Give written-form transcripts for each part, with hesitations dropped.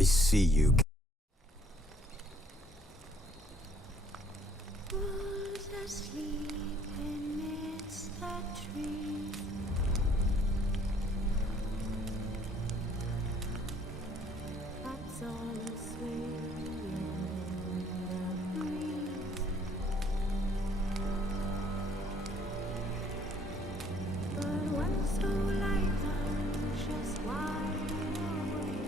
I see you. Who's asleep amidst the trees? That's all swaying in the breeze. But one so light, just wide awake.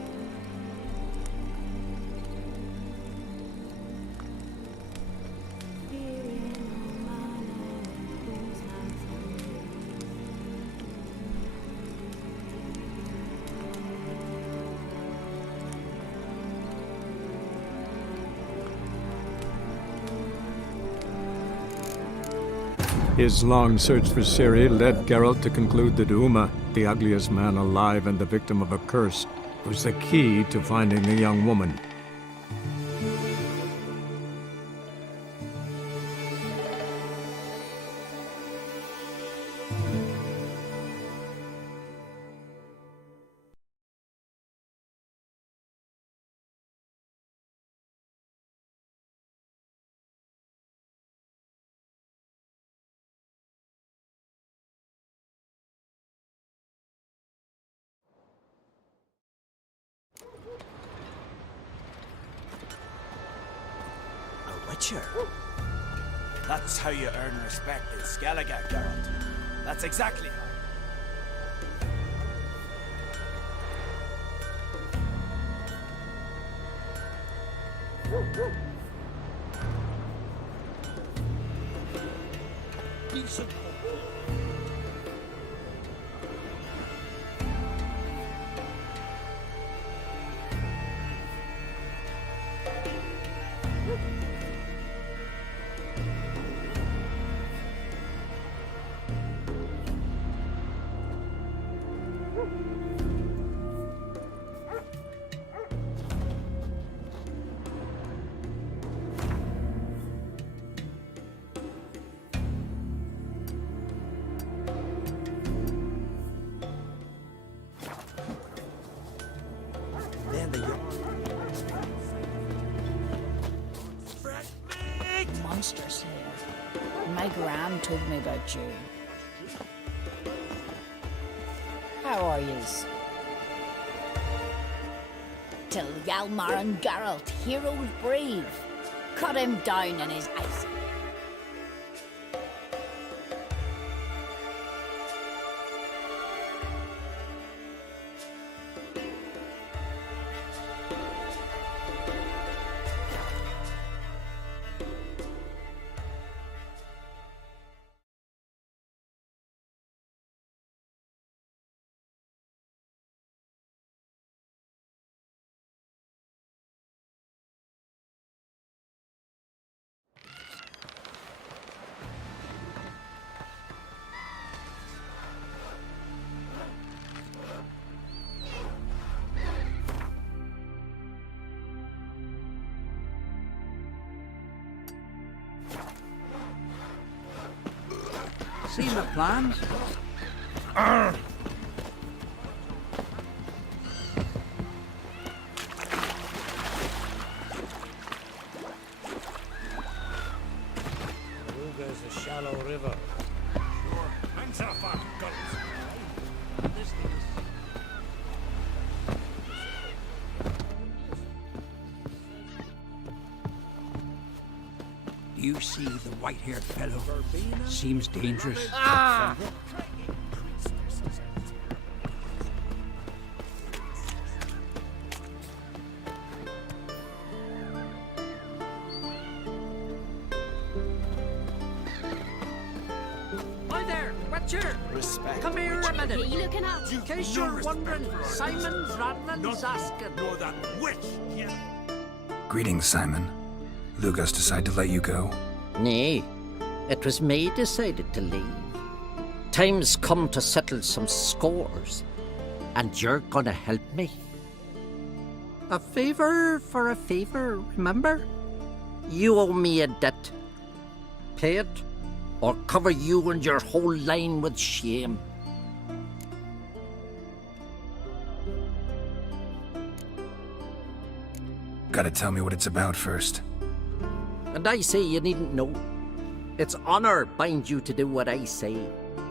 His long search for Ciri led Geralt to conclude that Uma, the ugliest man alive and the victim of a curse, was the key to finding the young woman. Witcher. That's how you earn respect in Skellige, Geralt. That's exactly how. Decent. Monsters here. My gran told me about you. How are yous? Till Hjalmar and Geralt, heroes brave, cut him down in his ice. Seen the plans? Ruga's a shallow river. Sure, thanks a fuck, guns. This thing is... Do you see the white-haired fellow? Seems dangerous. Hi there, Witcher! Respect. Come here a minute. What are you looking at? In case you're wondering, Simon's Radland's asking. Know that witch, yeah. Greetings, Simon. Lugas decided to let you go? Nay, it was me decided to leave. Time's come to settle some scores, and you're gonna help me. A favour for a favour, remember? You owe me a debt. Pay it, or cover you and your whole line with shame. gotta tell me what it's about first. And I say you needn't know. It's honor binds you to do what I say.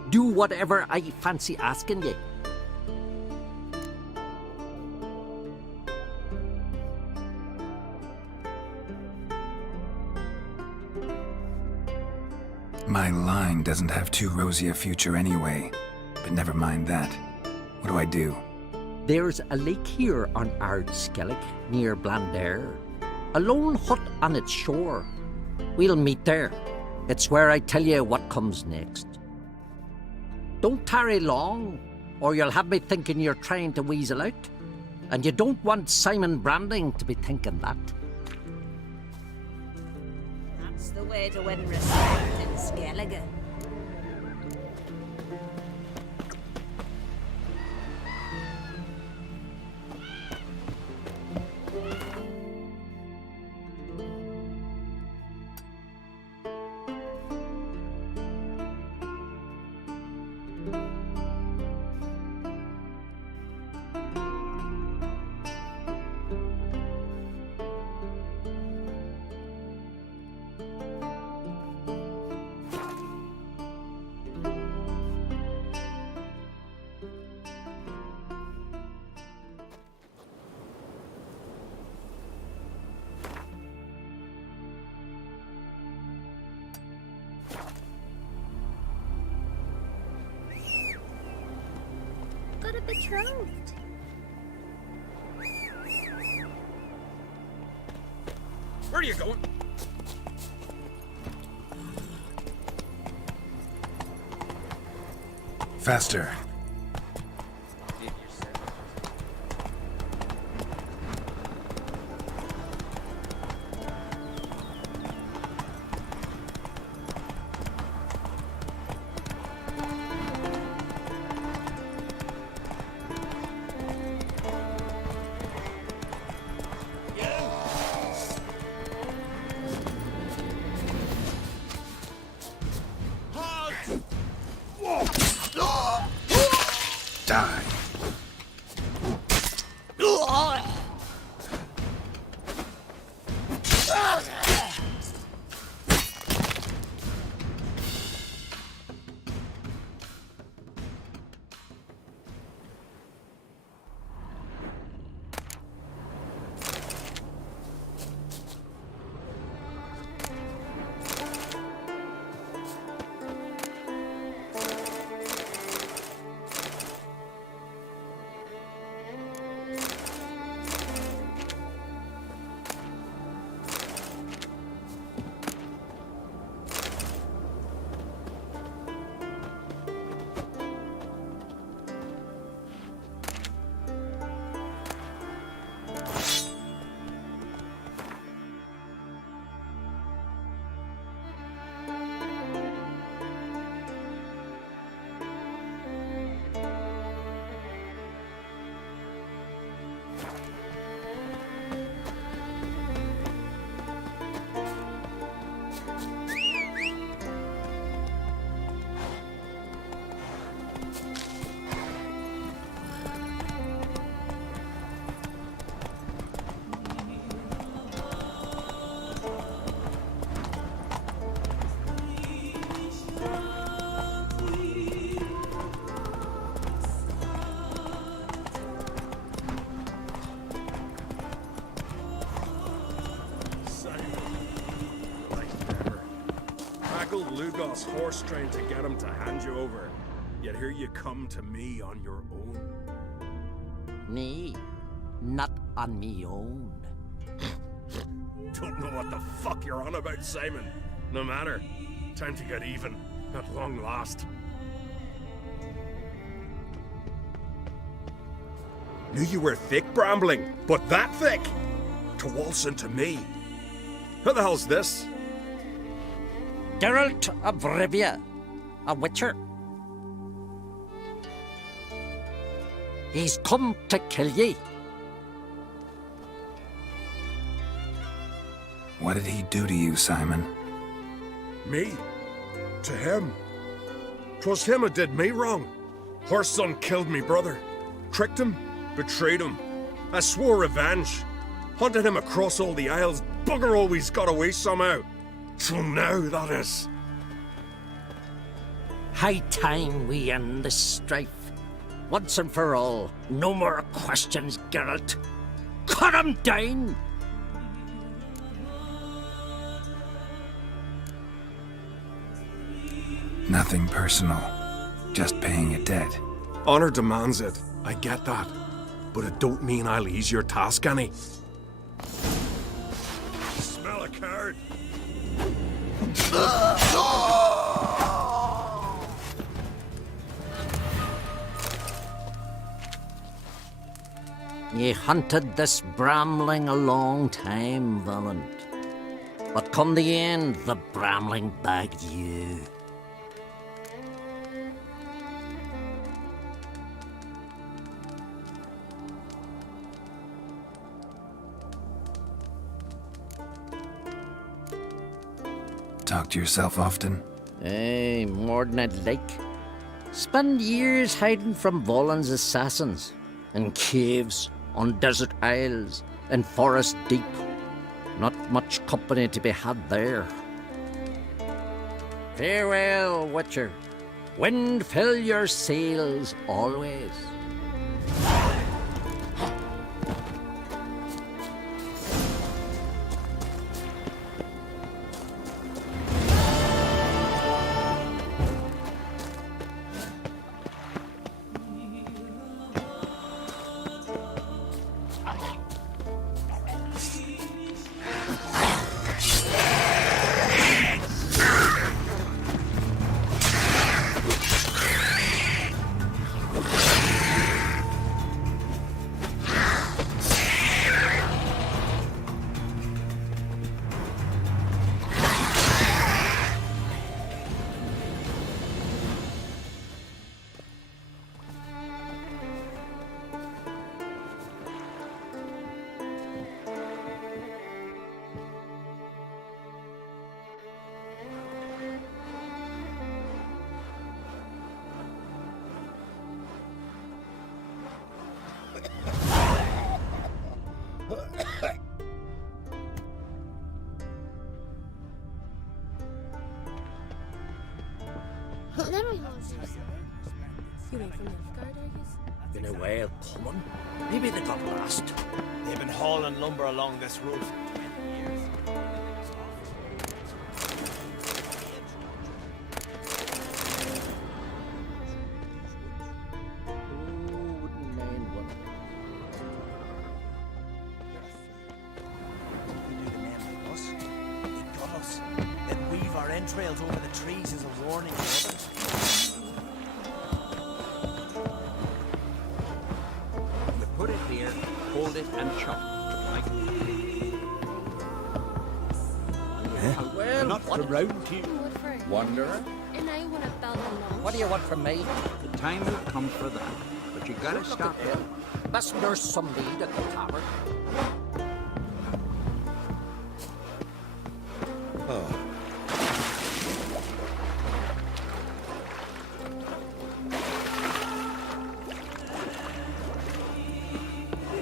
Do whatever I fancy asking you. My line doesn't have too rosy a future anyway. But never mind that. What do I do? There's a lake here on Ardskillig, near Blandair. A lone hut on its shore. We'll meet there. It's where I tell you what comes next. Don't tarry long, or you'll have me thinking you're trying to weasel out. And you don't want Simon Branding to be thinking that. That's the way to win respect in Skellige. Got a betrothed. Where are you going? Faster. Die. Lugos horse train to get him to hand you over. Yet here you come to me on your own. Nee, not on me own. Don't know what the fuck you're on about, Simon. No matter. Time to get even, at long last. Knew you were thick, Brambling, but that thick? To waltz into me. Who the hell's this? Geralt of Rivia, a witcher. He's come to kill ye. What did he do to you, Simon? Me? To him? 'Twas him who did me wrong. Her son killed me brother. Tricked him, betrayed him. I swore revenge. Hunting him across all the isles, bugger always got away somehow. Till now, that is. High time we end this strife. Once and for all, no more questions, Geralt. Cut him down! Nothing personal. Just paying a debt. Honor demands it. I get that. But it don't mean I'll ease your task any. Smell a card. Ye hunted this bramling a long time, Valant. But come the end, the bramling bagged you. Talk to yourself often? Eh, more than I'd like. Spend years hiding from Volan's assassins. In caves, on desert isles, in forest deep. Not much company to be had there. Farewell, Witcher. Wind fill your sails always. You ain't from Nilfgaard, are you? Been a while coming. Maybe they got lost. They've been hauling lumber along this route for 20 years. Who wouldn't mind one? We knew the men like us. They got us. They'd weave our entrails over the trees as a warning to others. Put it here, hold it, and chop. Like... Well, Not what, from round here, What for? wanderer. And I want to belt along. what do you want from me? The time will come for that. But you gotta stop it. Best nurse some mead at the tavern.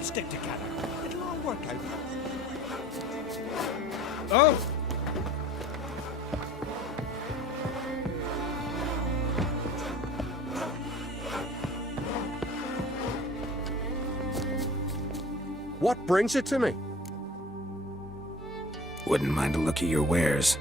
Stick together. It'll all work out. Oh! What brings it to me? Wouldn't mind a look at your wares.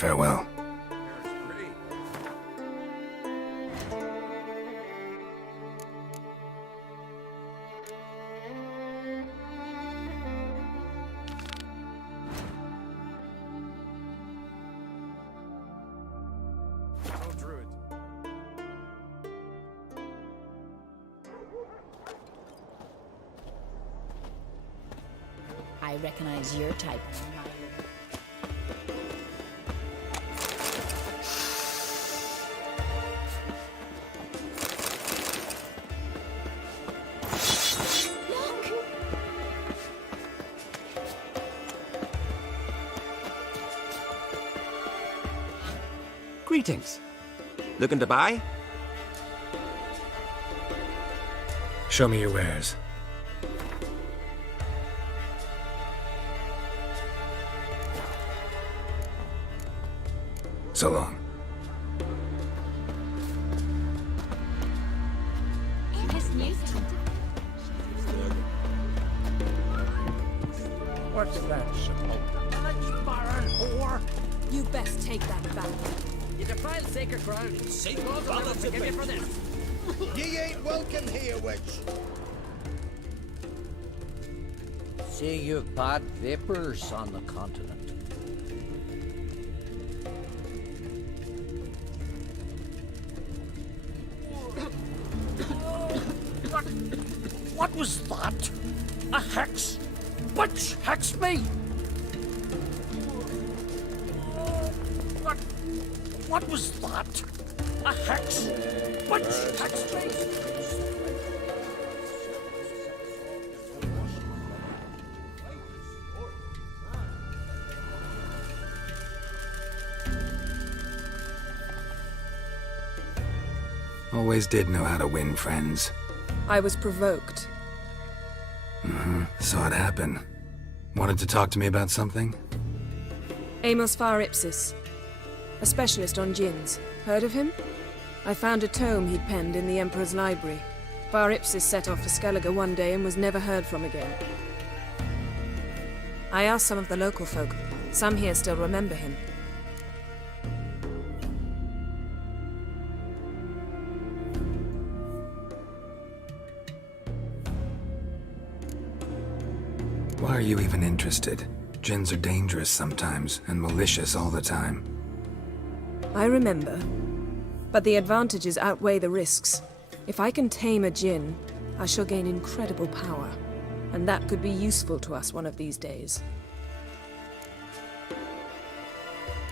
Farewell. I recognize your type. Greetings. Looking to buy? Show me your wares. So long. What's that supposed? Baron whore! You best take that back. You defile sacred ground. St. God will never forgive you for this. Ye ain't welcome here, witch. Say you've bad vapors on the continent. What was that? A hex? Which hexed me? What was that? A hex? Which hexed me? Always did know how to win friends. I was provoked. Saw it happen. Wanted to talk to me about something? Amos Far Ipsis, a specialist on djinns. Heard of him? I found a tome he'd penned in the Emperor's library. Far Ipsis set off for Skellige one day and was never heard from again. I asked some of the local folk. Some here still remember him. Why are you even interested? Djinns are dangerous sometimes, and malicious all the time. I remember. But the advantages outweigh the risks. If I can tame a djinn, I shall gain incredible power. And that could be useful to us one of these days.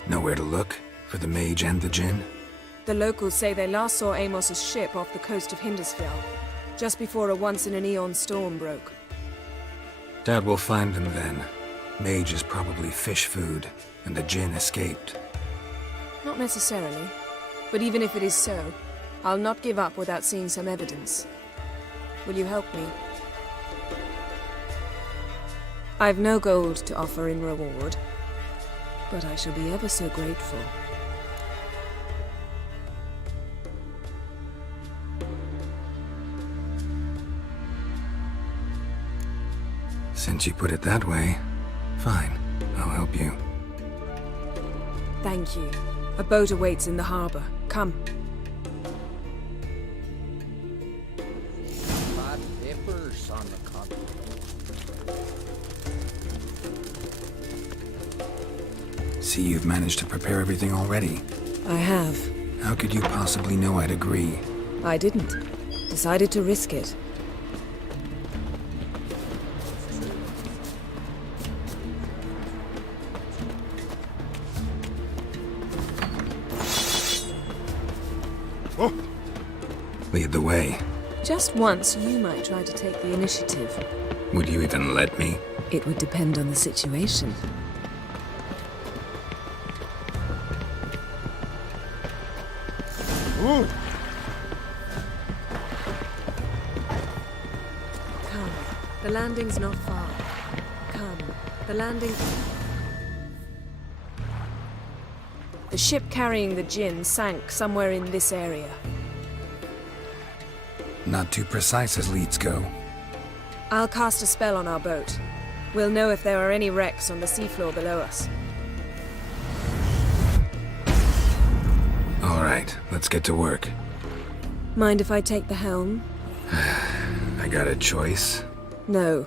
Nowhere to look? For the mage and the djinn? The locals say they last saw Amos's ship off the coast of Hindisfjall, just before a once-in-an-eon storm broke. Doubt we'll find them then. Mage is probably fish food, and the djinn escaped. Not necessarily. But even if it is so, I'll not give up without seeing some evidence. Will you help me? I've no gold to offer in reward, but I shall be ever so grateful. Since you put it that way, fine. I'll help you. Thank you. A boat awaits in the harbor. Come. Bad vapors on the continent. See, you've managed to prepare everything already. I have. How could you possibly know I'd agree? I didn't. Decided to risk it. Lead the way. Just once, you might try to take the initiative. Would you even let me? It would depend on the situation. Come. The landing's not far. Come. The landing... The ship carrying the djinn sank somewhere in this area. Not too precise as leads go. I'll cast a spell on our boat. We'll know if there are any wrecks on the seafloor below us. right, let's get to work. Mind if I take the helm? I got a choice? No.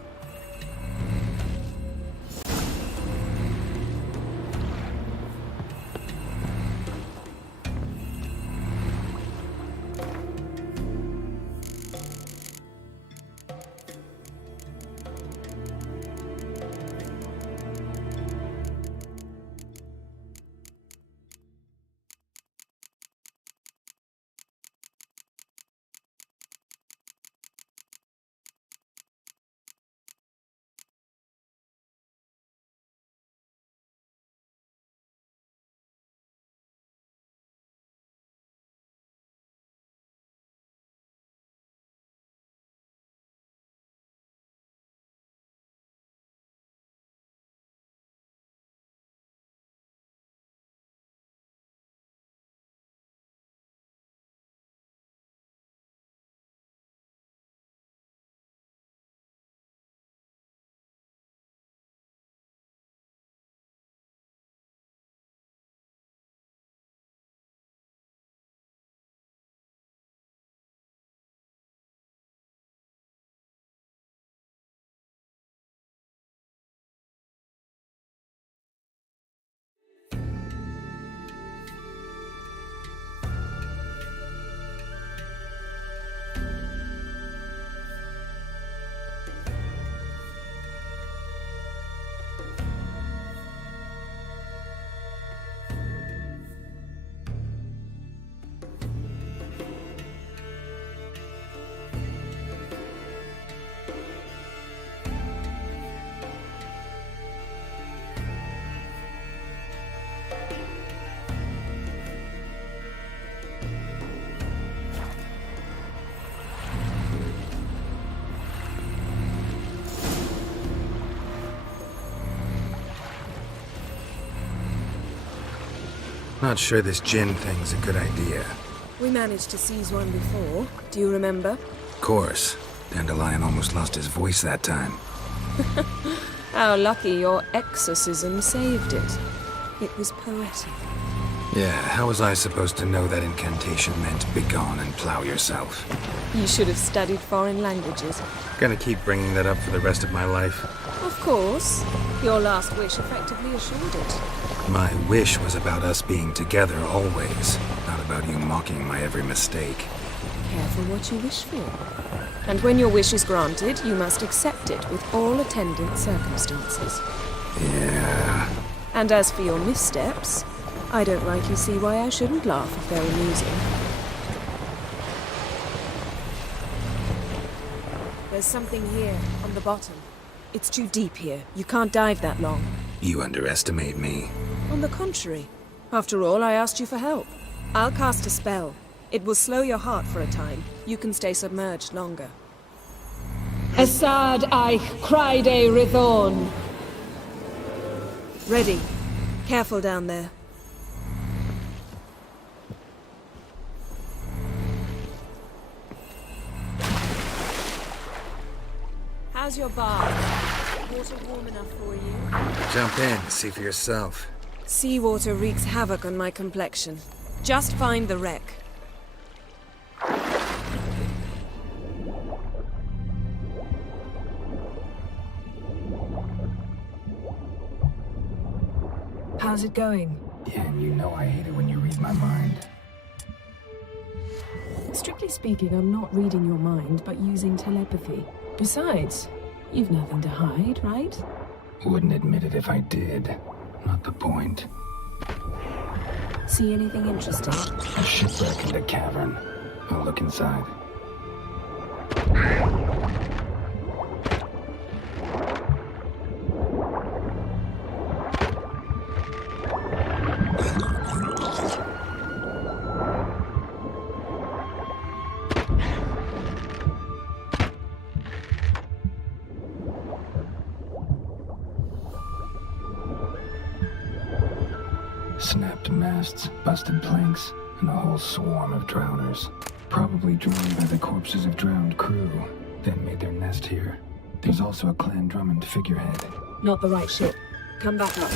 Not sure this gin thing's a good idea. We managed to seize one before. Do you remember? Of course. Dandelion almost lost his voice that time. How lucky your exorcism saved it. It was poetic. Yeah, how was I supposed to know that incantation meant begone and plow yourself? You should have studied foreign languages. Gonna keep bringing that up for the rest of my life. Of course. Your last wish effectively assured it. My wish was about us being together always, not about you mocking my every mistake. Careful what you wish for. And when your wish is granted, you must accept it with all attendant circumstances. Yeah. And as for your missteps, I don't rightly see why I shouldn't laugh if they're amusing. There's something here, on the bottom. It's too deep here. You can't dive that long. You underestimate me. On the contrary. After all, I asked you for help. I'll cast a spell. It will slow your heart for a time. You can stay submerged longer. Assad eich Criday Rithorn. Ready. Careful down there. How's your bath? Water warm enough for you? Jump in, see for yourself. Seawater wreaks havoc on my complexion. Just find the wreck. How's it going? Yeah, and you know I hate it when you read my mind. Strictly speaking, I'm not reading your mind, but using telepathy. Besides, you've nothing to hide, right? Wouldn't admit it if I did. Not the point. See anything interesting? A shipwreck in the cavern. I'll look inside. Snapped masts, busted planks, and a whole swarm of drowners. Probably joined by the corpses of drowned crew, then made their nest here. There's also a Clan Drummond figurehead. Not the right ship. Come back up.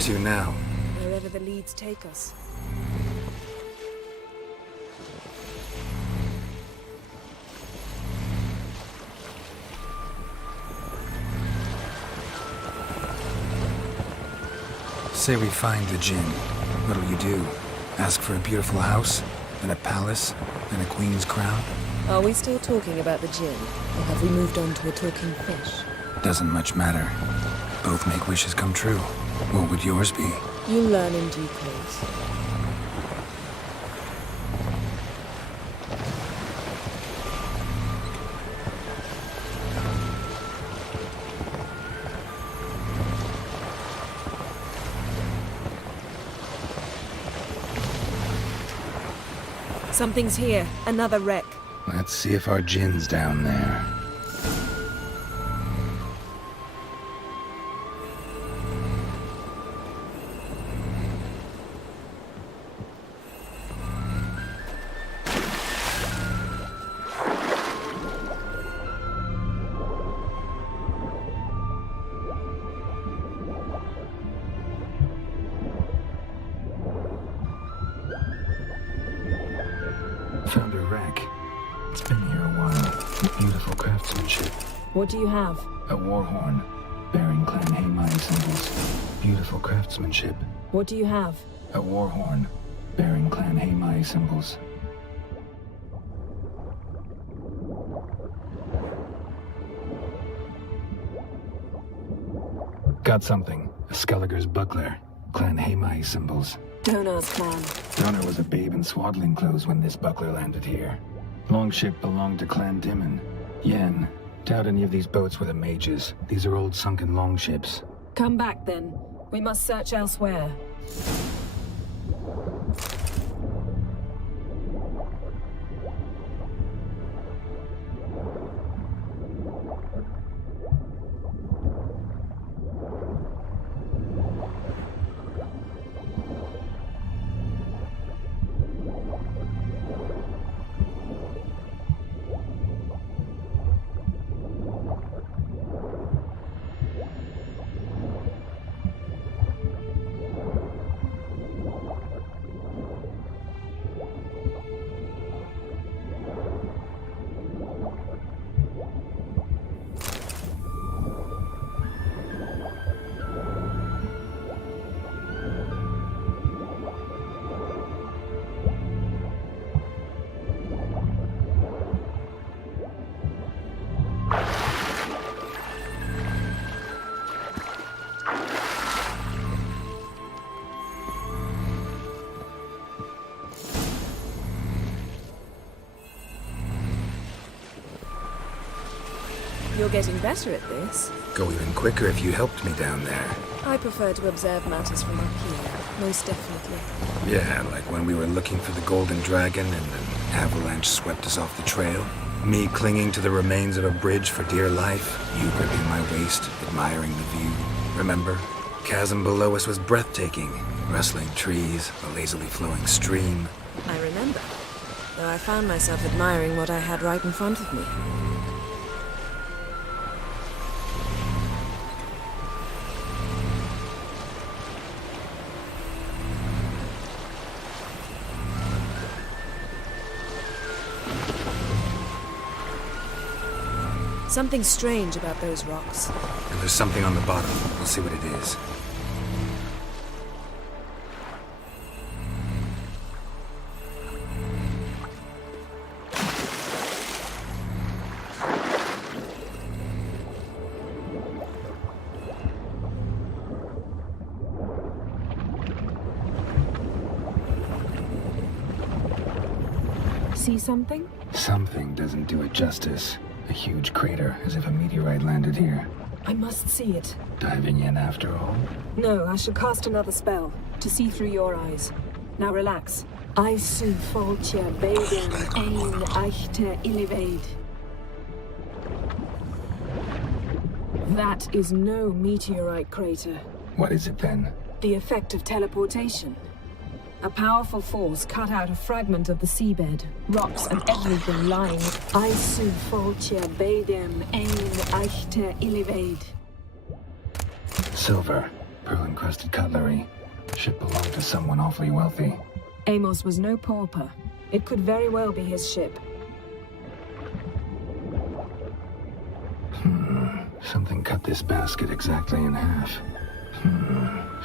to now? Wherever the leads take us. Say we find the Jinn. What'll you do? Ask for a beautiful house? And a palace? And a queen's crown? Are we still talking about the Jinn? Or have we moved on to a talking fish? Doesn't much matter. Both make wishes come true. What would yours be? You'll learn in due course. Something's here. Another wreck. Let's see if our Jinn's down there. Found a wreck. It's been here a while. Beautiful craftsmanship. What do you have? A war horn, bearing Clan Haymai symbols. Beautiful craftsmanship. What do you have? A war horn, bearing Clan Haymai symbols. Got something. A Skelliger's buckler. Clan Haymai symbols. Donar's clan. Donar was a babe in swaddling clothes when this buckler landed here. Longship belonged to Clan Dimon. Yen. Doubt any of these boats were the mages. These are old sunken longships. Come back then. We must search elsewhere. You're getting better at this. Go even quicker if you helped me down there. I prefer to observe matters from up here, most definitely. Yeah, like when we were looking for the Golden Dragon and an avalanche swept us off the trail. Me clinging to the remains of a bridge for dear life. You gripping my waist, admiring the view. Remember? Chasm below us was breathtaking. Rustling trees, a lazily flowing stream. I remember, though I found myself admiring what I had right in front of me. Something strange about those rocks. And there's something on the bottom. We'll see what it is. See something? Something doesn't do it justice. A huge crater, as if a meteorite landed here. I must see it. Diving in after all? No, I shall cast another spell, to see through your eyes. Now relax. I su foltia beiden ein echte illivaid. That is no meteorite crater. What is it then? The effect of teleportation. A powerful force cut out a fragment of the seabed, rocks and everything lying. I su foltia beidem ein echte illivaid. Silver. pearl-encrusted cutlery. Ship belonged to someone awfully wealthy. Amos was no pauper. It could very well be his ship. Something cut this basket exactly in half.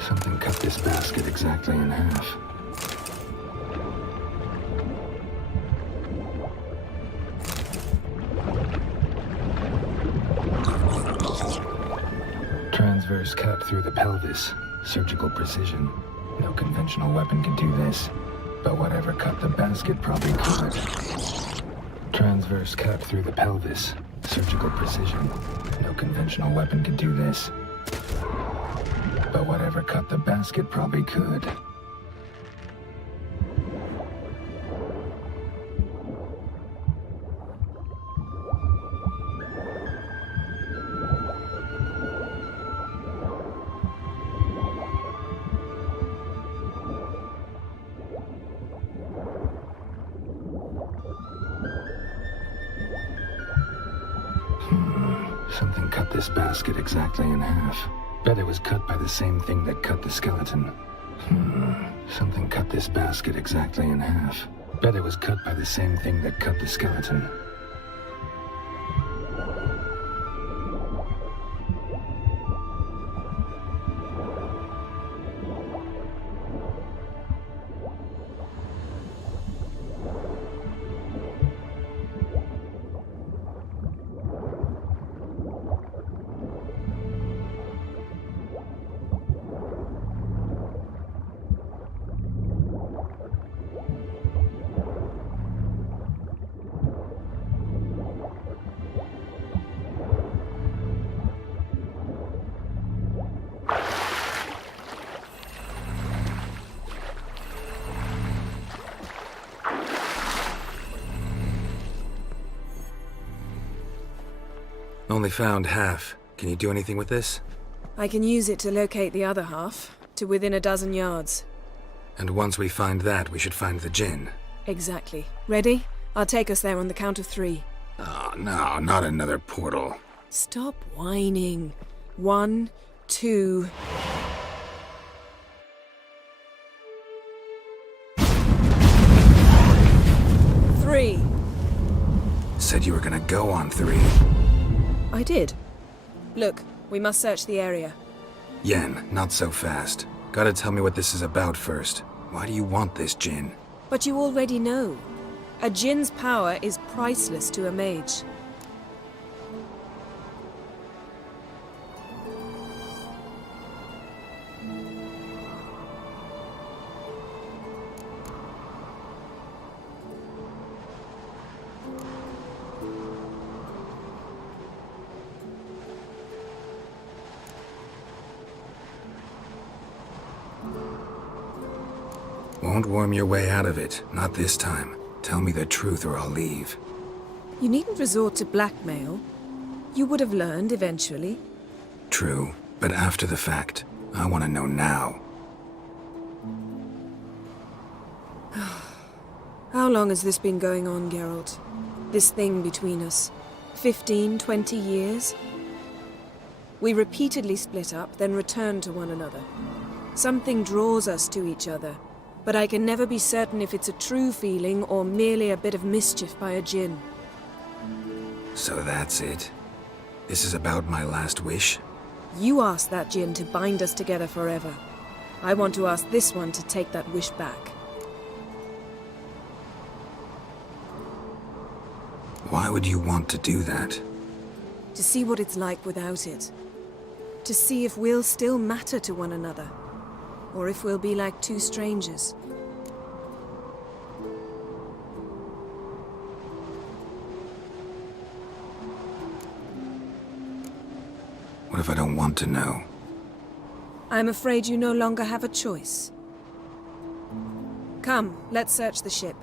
Something cut this basket exactly in half. Transverse cut through the pelvis. Surgical precision. No conventional weapon can do this. But whatever cut the basket probably could. Transverse cut through the pelvis. Surgical precision. No conventional weapon can do this. But whatever cut the basket probably could. Something cut this basket exactly in half. Bet it was cut by the same thing that cut the skeleton. Something cut this basket exactly in half. Bet it was cut by the same thing that cut the skeleton. Only found half. Can you do anything with this? I can use it to locate the other half, to within a dozen yards. And once we find that, we should find the gin. Exactly. Ready? I'll take us there on the count of 3. Oh, no, not another portal. Stop whining. 1, 2... Three. Said you were gonna go on 3. I did. Look, we must search the area. Yen, not so fast. Gotta tell me what this is about first. Why do you want this gin? But you already know. A djinn's power is priceless to a mage. Won't worm your way out of it. Not this time. Tell me the truth or I'll leave. You needn't resort to blackmail. You would have learned eventually. True, but after the fact. I want to know now. How long has this been going on, Geralt? This thing between us? 15, 20 years? We repeatedly split up, then returned to one another. Something draws us to each other, but I can never be certain if it's a true feeling or merely a bit of mischief by a djinn. So that's it? This is about my last wish? You asked that djinn to bind us together forever. I want to ask this one to take that wish back. Why would you want to do that? To see what it's like without it. To see if we'll still matter to one another. Or if we'll be like two strangers. What if I don't want to know? I'm afraid you no longer have a choice. Come, let's search the ship.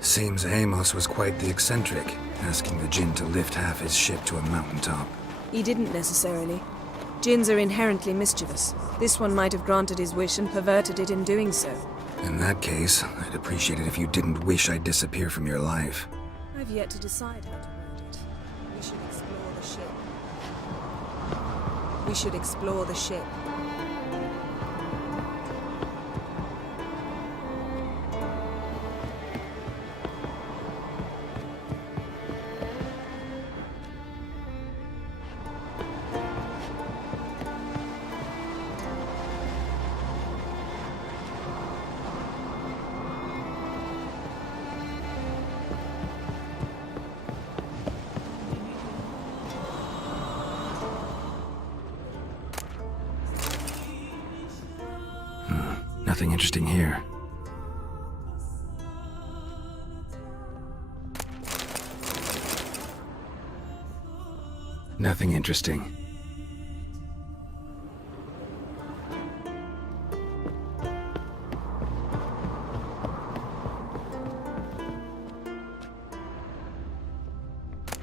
Seems Amos was quite the eccentric, asking the djinn to lift half his ship to a mountaintop. He didn't necessarily. Jinns are inherently mischievous. This one might have granted his wish and perverted it in doing so. In that case, I'd appreciate it if you didn't wish I'd disappear from your life. I've yet to decide how to word it. We should explore the ship. We should explore the ship. Nothing interesting here. Nothing interesting.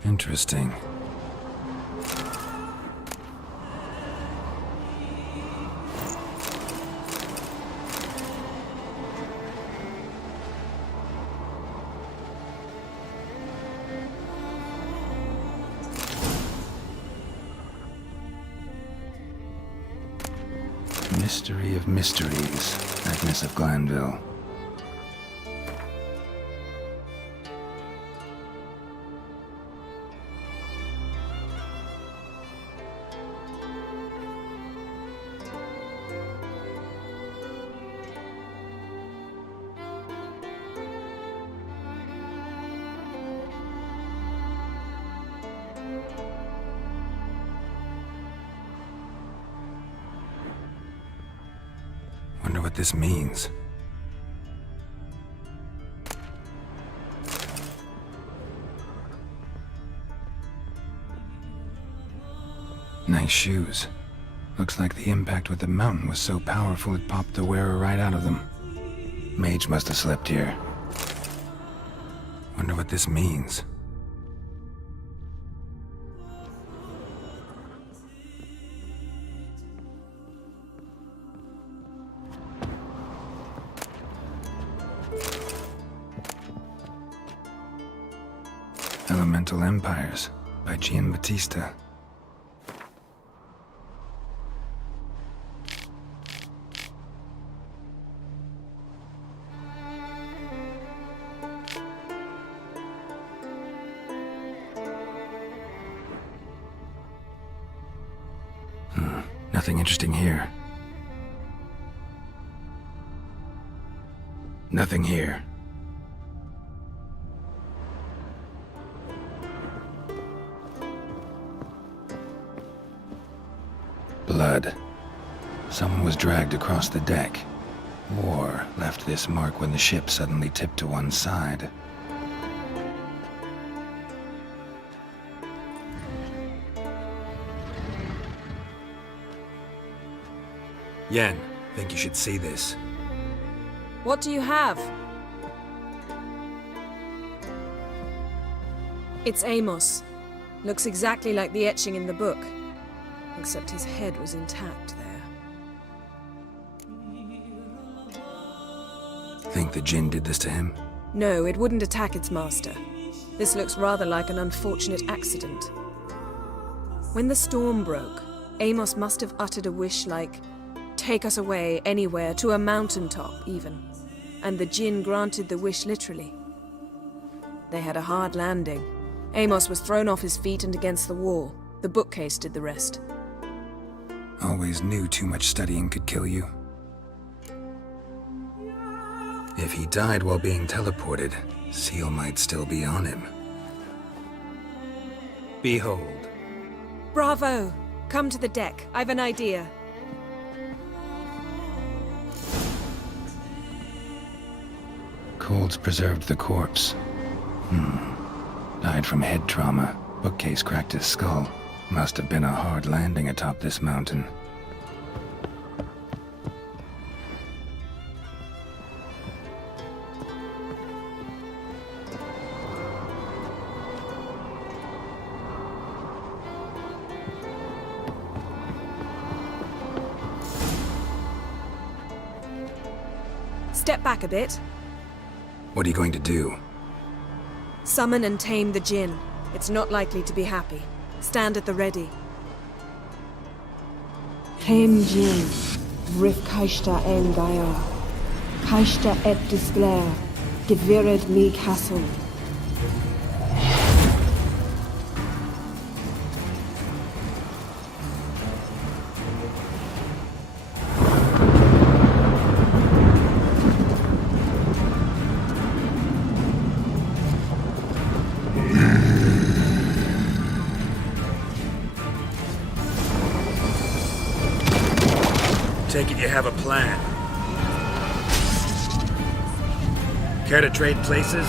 Interesting. Mystery of mysteries, Agnes of Glanville. Wonder what this means. Nice shoes. Looks like the impact with the mountain was so powerful it popped the wearer right out of them. Mage must have slept here. Wonder what this means. Elemental Empires by Giambattista. Nothing interesting here. Nothing here. Blood. Someone was dragged across the deck. War left this mark when the ship suddenly tipped to one side. Yen, think you should see this. What do you have? It's Amos. Looks exactly like the etching in the book. Except his head was intact there. Think the Jinn did this to him? No, it wouldn't attack its master. This looks rather like an unfortunate accident. When the storm broke, Amos must have uttered a wish like, "Take us away, anywhere, to a mountaintop, even." And the Jinn granted the wish literally. They had a hard landing. Amos was thrown off his feet and against the wall. The bookcase did the rest. Always knew too much studying could kill you. If he died while being teleported, Seal might still be on him. Behold. Bravo! Come to the deck. I've an idea. Colds preserved the corpse. Died from head trauma. Bookcase cracked his skull. Must have been a hard landing atop this mountain. Step back a bit. What are you going to do? Summon and tame the Jinn. It's not likely to be happy. Stand at the ready. Hen Jinn, Vrif Kaishta en Gaia, Kaishta et Disglair, Gevired mi Castle. Take it you have a plan. Care to trade places?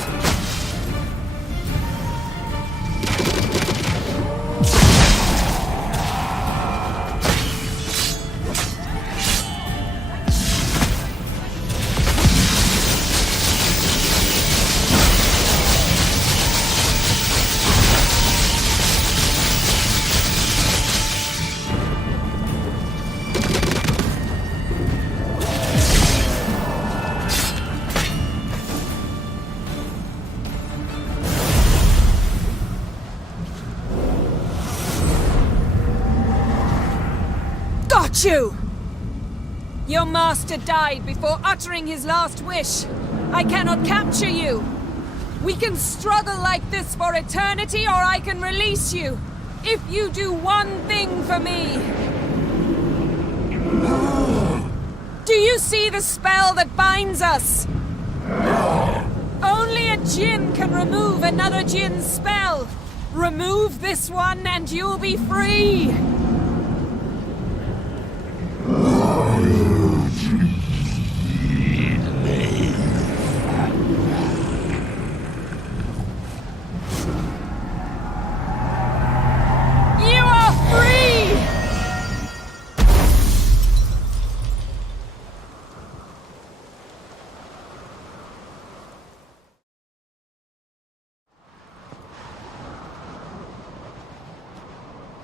You! Your master died before uttering his last wish. I cannot capture you. We can struggle like this for eternity, or I can release you. If you do one thing for me. Do you see the spell that binds us? Only a Jinn can remove another Jinn's spell. Remove this one and you'll be free.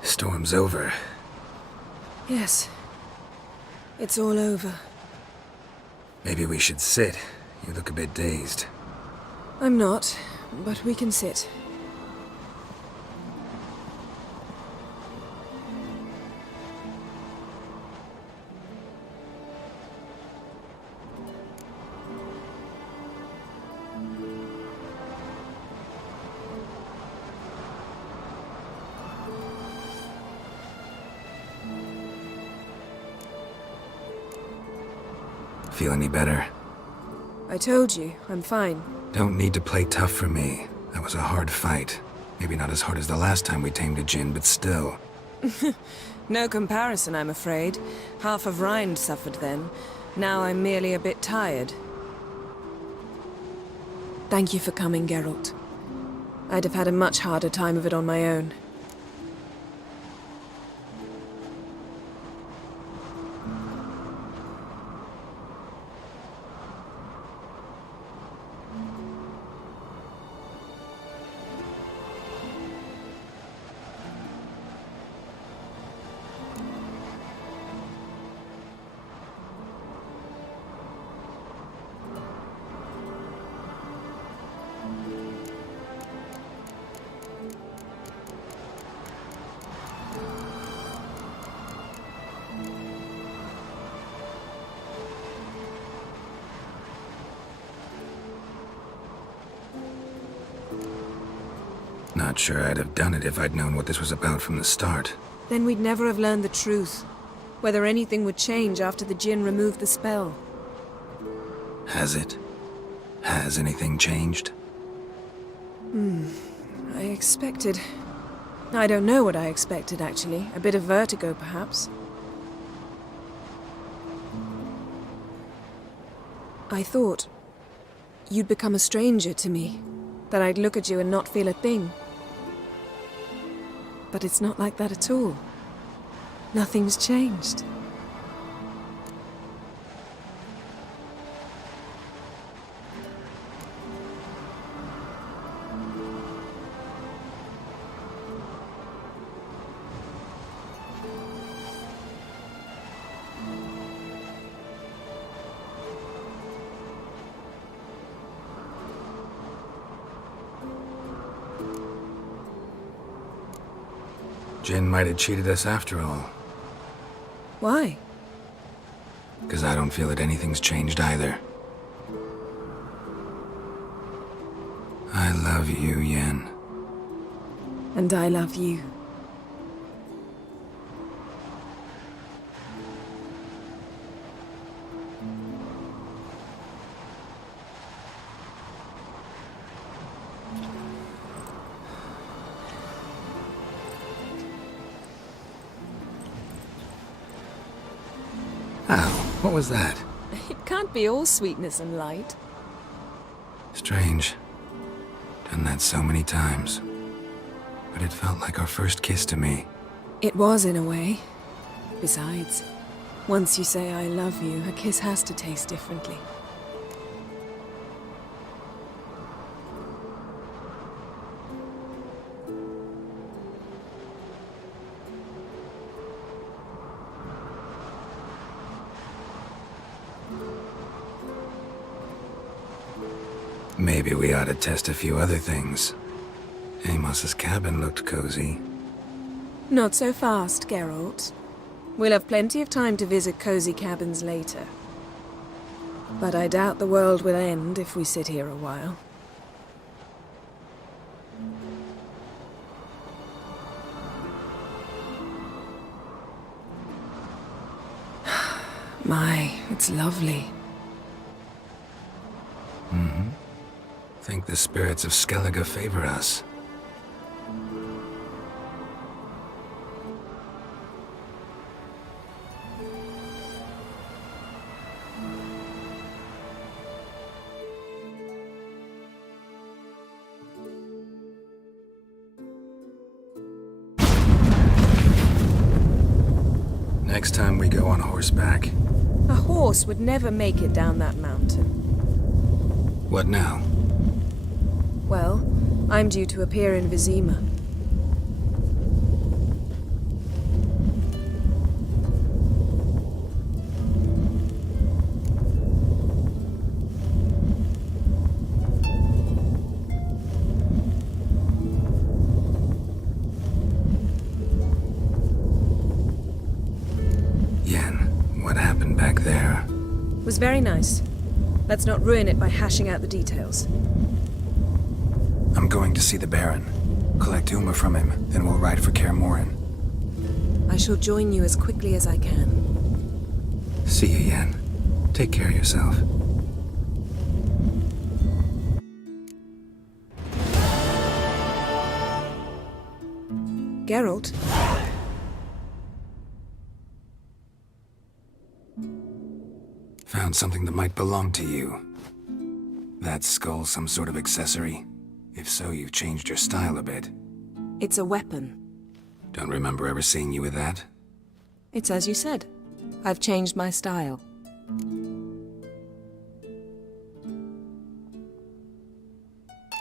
Storm's over. Yes. It's all over. Maybe we should sit. You look a bit dazed. I'm not, but we can sit. Feel any better? I told you, I'm fine. Don't need to play tough for me. That was a hard fight. Maybe not as hard as the last time we tamed a Jinn, but still. No comparison, I'm afraid. Half of Rind suffered then. Now I'm merely a bit tired. Thank you for coming, Geralt. I'd have had a much harder time of it on my own. Not sure I'd have done it if I'd known what this was about from the start. Then we'd never have learned the truth. Whether anything would change after the Jinn removed the spell. Has it? Has anything changed? I expected... I don't know what I expected, actually. A bit of vertigo, perhaps. I thought... you'd become a stranger to me. That I'd look at you and not feel a thing. But it's not like that at all. Nothing's changed. Jin might have cheated us after all. Why? Because I don't feel that anything's changed either. I love you, Yen. And I love you. Ow, what was that? It can't be all sweetness and light. Strange. Done that so many times. But it felt like our first kiss to me. It was, in a way. Besides, once you say I love you, a kiss has to taste differently. Maybe we ought to test a few other things. Amos's cabin looked cozy. Not so fast, Geralt. We'll have plenty of time to visit cozy cabins later. But I doubt the world will end if we sit here a while. My, it's lovely. Mm-hmm. Think the spirits of Skellige favor us. Next time we go on horseback. A horse would never make it down that mountain. What now? Well, I'm due to appear in Vizima. Yen, what happened back there? It was very nice. Let's not ruin it by hashing out the details. I'm going to see the Baron. Collect Uma from him, then we'll ride for Kaer Morhen. I shall join you as quickly as I can. See you, Yen. Take care of yourself. Geralt? Found something that might belong to you. That skull some sort of accessory? If so, you've changed your style a bit. It's a weapon. Don't remember ever seeing you with that? It's as you said. I've changed my style.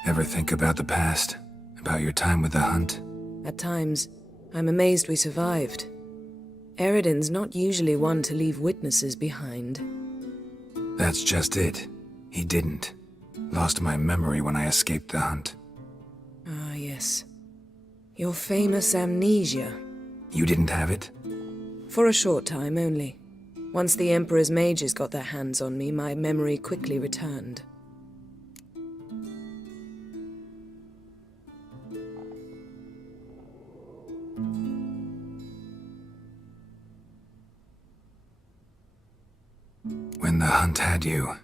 Ever think about the past? About your time with the hunt? At times, I'm amazed we survived. Eredin's not usually one to leave witnesses behind. That's just it. He didn't. Lost my memory when I escaped the hunt. Ah, yes. Your famous amnesia. You didn't have it? For a short time only. Once the Emperor's mages got their hands on me, my memory quickly returned. When the hunt had you,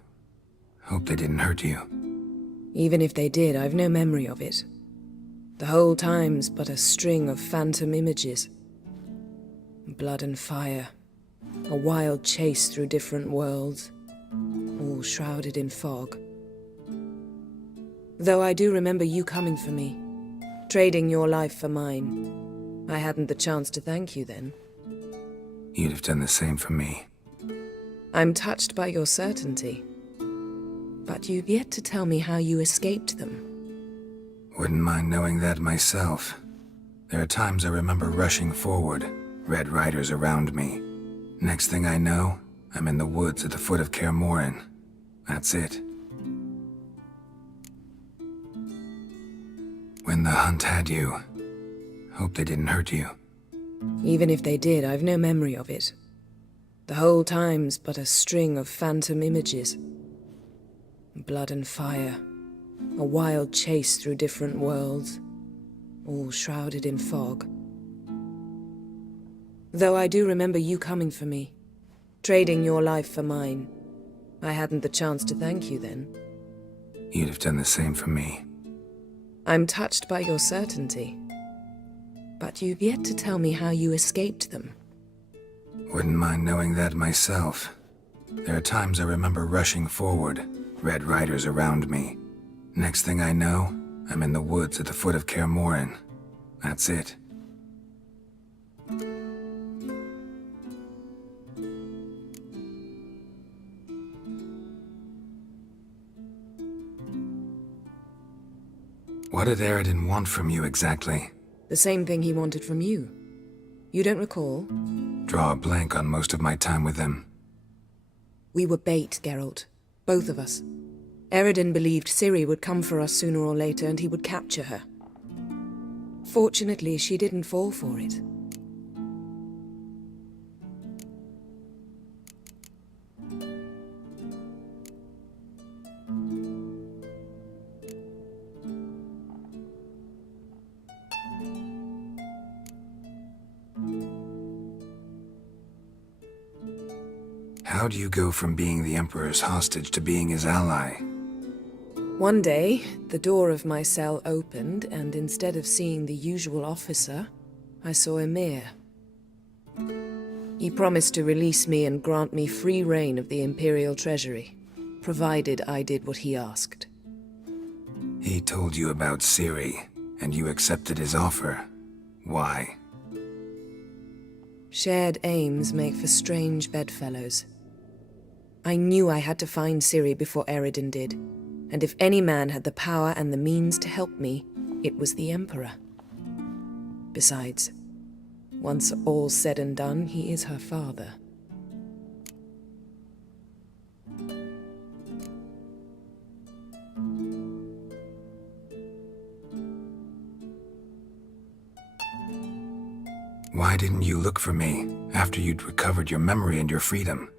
hope they didn't hurt you. Even if they did, I've no memory of it. The whole time's but a string of phantom images. Blood and fire. A wild chase through different worlds. All shrouded in fog. Though I do remember you coming for me. Trading your life for mine. I hadn't the chance to thank you then. You'd have done the same for me. I'm touched by your certainty. But you've yet to tell me how you escaped them. Wouldn't mind knowing that myself. There are times I remember rushing forward, Red Riders around me. Next thing I know, I'm in the woods at the foot of Kaer Morhen. That's it. When the hunt had you, hope they didn't hurt you. Even if they did, I've no memory of it. The whole time's but a string of phantom images. Blood and fire. A wild chase through different worlds. All shrouded in fog. Though I do remember you coming for me. Trading your life for mine. I hadn't the chance to thank you then. You'd have done the same for me. I'm touched by your certainty. But you've yet to tell me how you escaped them. Wouldn't mind knowing that myself. There are times I remember rushing forward, Red Riders around me. Next thing I know, I'm in the woods at the foot of Kaer Morhen. That's it. What did Eredin want from you exactly? The same thing he wanted from you. You don't recall? Draw a blank on most of my time with him. We were bait, Geralt. Both of us. Eredin believed Ciri would come for us sooner or later and he would capture her. Fortunately, she didn't fall for it. How do you go from being the Emperor's hostage to being his ally? One day, the door of my cell opened, and instead of seeing the usual officer, I saw Emir. He promised to release me and grant me free reign of the Imperial Treasury, provided I did what he asked. He told you about Ciri, and you accepted his offer. Why? Shared aims make for strange bedfellows. I knew I had to find Ciri before Eredin did, and if any man had the power and the means to help me, it was the Emperor. Besides, once all's said and done, he is her father. Why didn't you look for me after you'd recovered your memory and your freedom?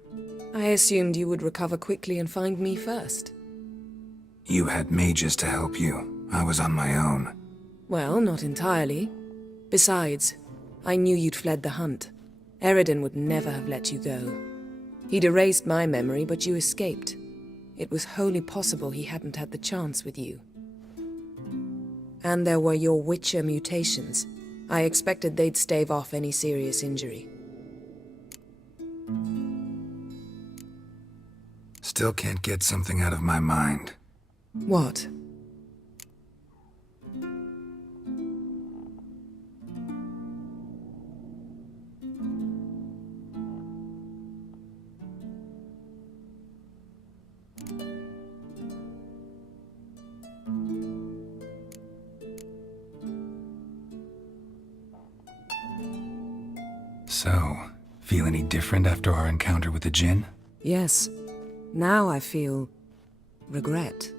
I assumed you would recover quickly and find me first. You had mages to help you. I was on my own. Well, not entirely. Besides, I knew you'd fled the hunt. Eredin would never have let you go. He'd erased my memory, but you escaped. It was wholly possible he hadn't had the chance with you. And there were your Witcher mutations. I expected they'd stave off any serious injury. Still can't get something out of my mind. What? So, feel any different after our encounter with the Djinn? Yes. Now I feel regret.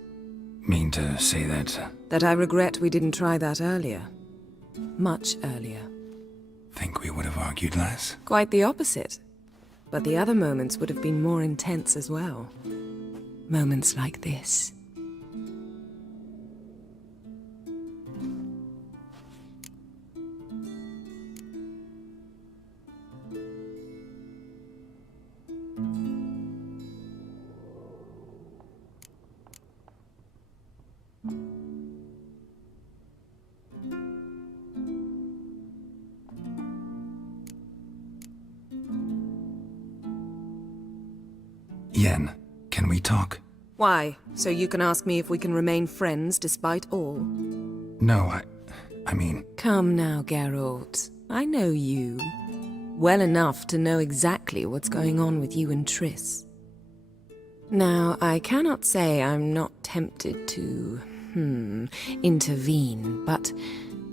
Mean to say that? That I regret we didn't try that earlier. Much earlier. Think we would have argued less? Quite the opposite. But the other moments would have been more intense as well. Moments like this. Yen, can we talk? Why? So you can ask me if we can remain friends despite all? No, I mean... Come now, Geralt. I know you. Well enough to know exactly what's going on with you and Triss. Now, I cannot say I'm not tempted to, intervene, but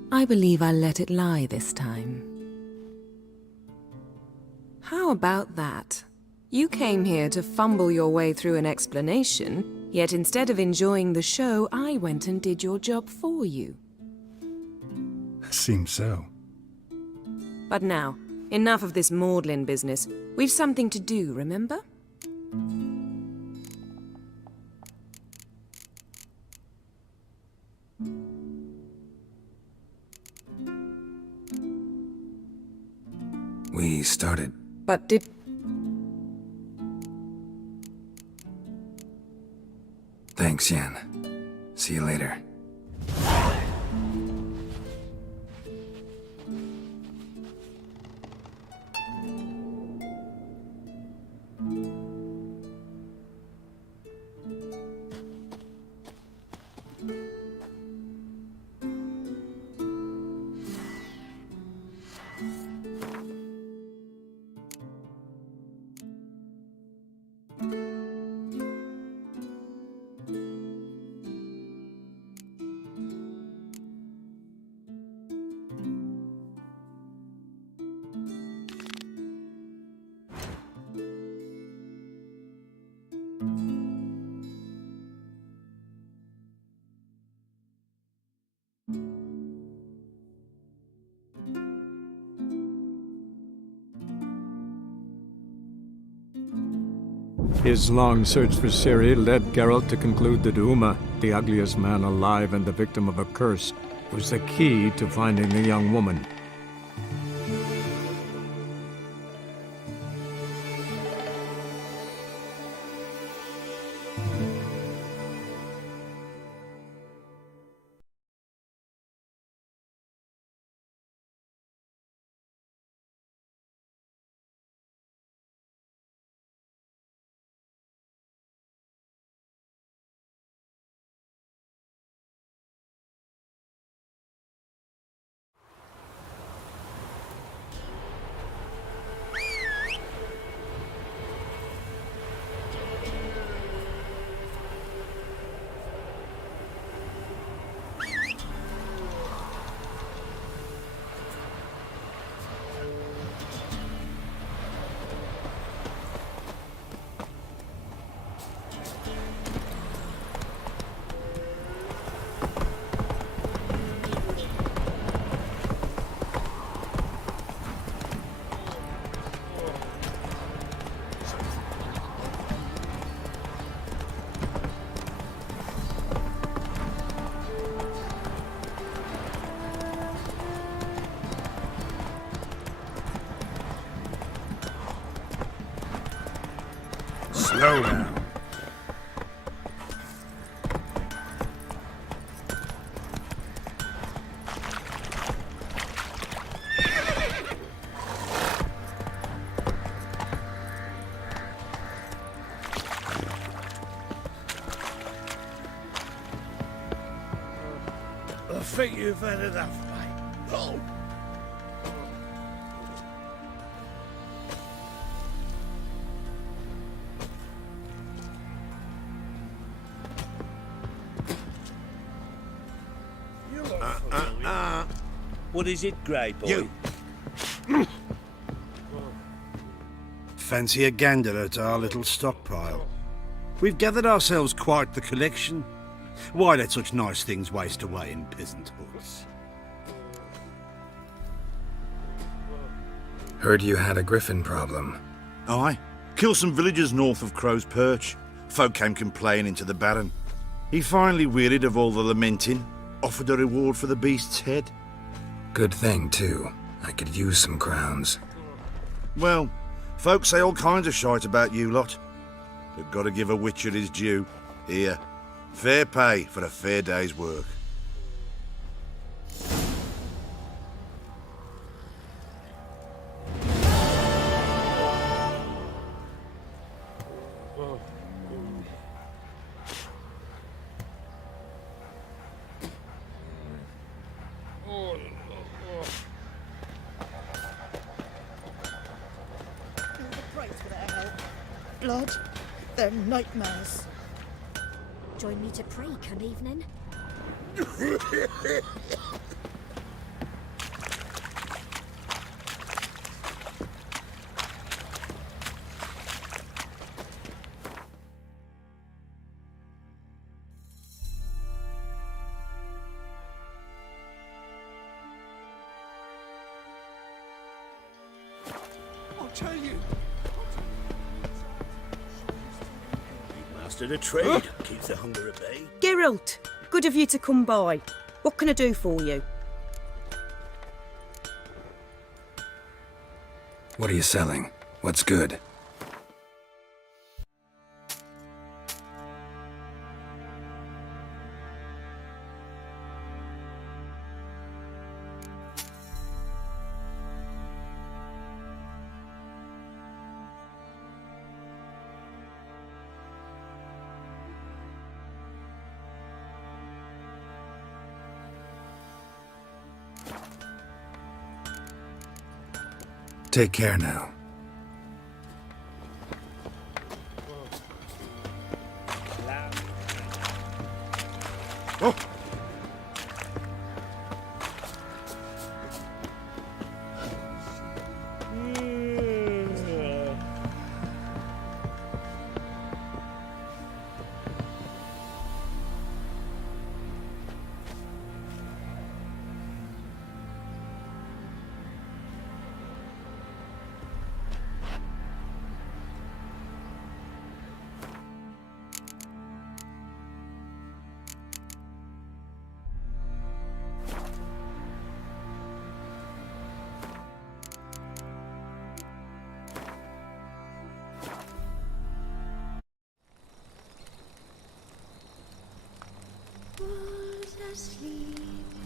I believe I'll let it lie this time. How about that? You came here to fumble your way through an explanation, yet instead of enjoying the show, I went and did your job for you. Seems so. But now, enough of this maudlin business. We've something to do, remember? We started. But did... Thanks, Yen. See you later. His long search for Ciri led Geralt to conclude that Uma, the ugliest man alive and the victim of a curse, was the key to finding the young woman. Slow down. I think you've had enough, mate. Oh. What is it, Grey Boy? You. Fancy a gander at our little stockpile? We've gathered ourselves quite the collection. Why let such nice things waste away in peasant hoods? Heard you had a griffin problem. Aye. Killed some villagers north of Crow's Perch. Folk came complaining to the Baron. He finally wearied of all the lamenting, offered a reward for the beast's head. Good thing, too. I could use some crowns. Well, folks say all kinds of shite about you lot. But gotta give a witcher his due. Here, fair pay for a fair day's work. Blood, they're nightmares. Join me to pray, can evening? tell you. Master the trade. Keeps the hunger at bay. Geralt, good of you to come by. What can I do for you? What are you selling? What's good? Take care now. Oh! Asleep.